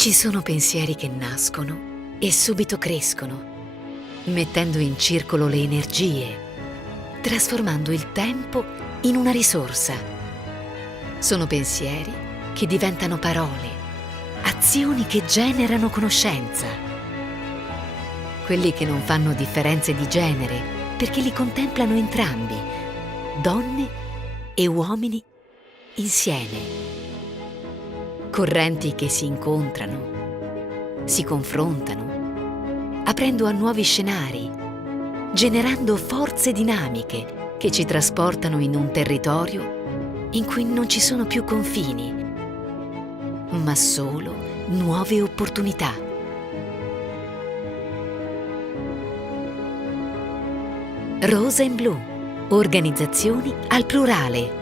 Ci sono pensieri che nascono e subito crescono, mettendo in circolo le energie, trasformando il tempo in una risorsa. Sono pensieri che diventano parole, azioni che generano conoscenza. Quelli che non fanno differenze di genere perché li contemplano entrambi, donne e uomini insieme. Correnti che si incontrano, si confrontano, aprendo a nuovi scenari, generando forze dinamiche che ci trasportano in un territorio in cui non ci sono più confini, ma solo nuove opportunità. Rose and Blue, organizzazioni al plurale.